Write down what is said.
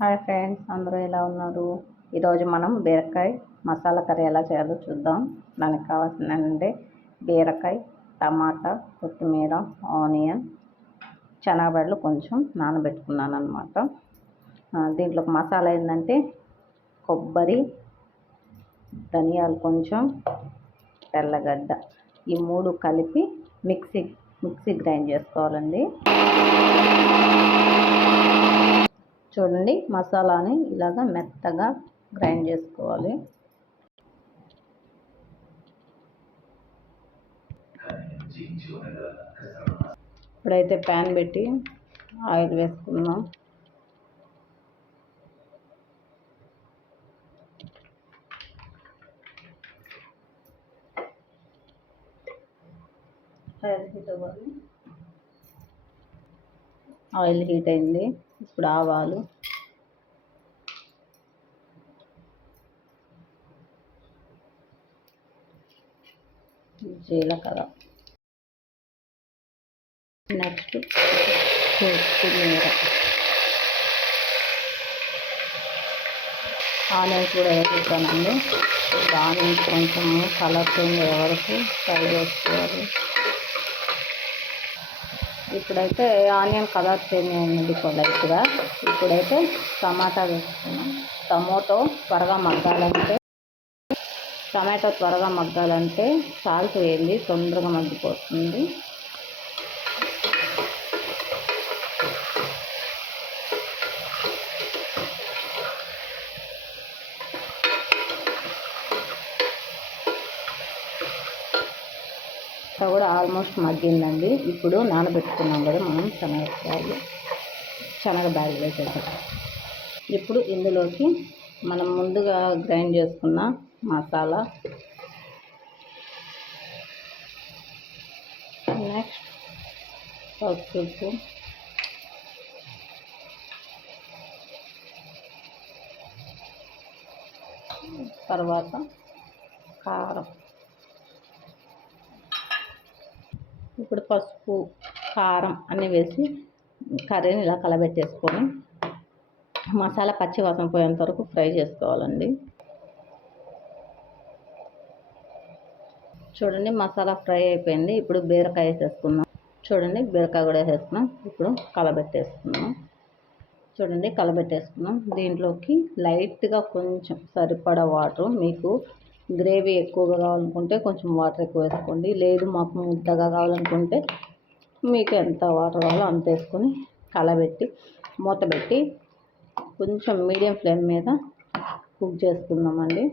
Hi friends, అందరూ ఎలా ఉన్నారు? ఈరోజు మనం బీరకాయ మసాలా కర్రీ ఎలా చేయాలో చూద్దాం. దానికి కావాల్సిన ఏంటంటే బీరకాయ, టమాటా, కొత్తిమీర, ఆనియన్, శనగబెడలు కొంచెం నానబెట్టుకున్నాను అనమాట. దీంట్లోకి మసాలా ఏంటంటే కొబ్బరి, ధనియాలు కొంచెం, తెల్లగడ్డ, ఈ మూడు కలిపి మిక్సీ గ్రైండ్ చేసుకోవాలండి. చూడండి, మసాలాని ఇలాగ మెత్తగా గ్రైండ్ చేసుకోవాలి. ఇప్పుడైతే ప్యాన్ పెట్టి ఆయిల్ వేసుకుందాం. ఆయిల్ హీట్ అయింది. ఇప్పుడు ఆవాలు, జీలకర్ర, నెక్స్ట్ కొత్తిమీర, ఆనియన్స్ కూడా వేసుకుంటానండి. ఆనియన్స్ కొంచెం కలర్ చేంజ్ అయ్యే వరకు ఫ్రై చేసుకోవాలి. ఇప్పుడైతే ఆనియన్ కలర్ చేంజ్ అయింది లైట్గా. ఇప్పుడైతే టమాటా వేసుకున్నాం. టమాటో త్వరగా మగ్గాలంటే సాల్ట్ వేయండి, తొందరగా మగ్గిపోతుంది. కూడా ఆల్మోస్ట్ మగ్గిందండి. ఇప్పుడు నానబెట్టుకున్నాం కదా మనం శనగబ్యాళ్ళు వేసేసాం. ఇప్పుడు ఇందులోకి మనం ముందుగా గ్రైండ్ చేసుకున్న మసాలా, నెక్స్ట్ పసుపు, తర్వాత కారం. ఇప్పుడు పసుపు, కారం అన్నీ వేసి కర్రీని ఇలా కలబెట్టేసుకొని మసాలా పచ్చి వాసన పోయేంత వరకు ఫ్రై చేసుకోవాలండి. చూడండి, మసాలా ఫ్రై అయిపోయింది. ఇప్పుడు బీరకాయ వేసేసుకుందాం. చూడండి, బీరకాయ కూడా వేసేసుకున్నాం. ఇప్పుడు కలబెట్టేసుకున్నాం. దీంట్లోకి లైట్గా కొంచెం సరిపడా వాటర్, మీకు గ్రేవీ ఎక్కువగా కావాలనుకుంటే కొంచెం వాటర్ ఎక్కువ వేసుకోండి. లేదు మాకు ముద్దగా కావాలనుకుంటే మీకు ఎంత వాటర్ కావాలో అంత వేసుకొని కలబెట్టి మూత పెట్టి కొంచెం మీడియం ఫ్లేమ్ మీద కుక్ చేసుకుందామండి.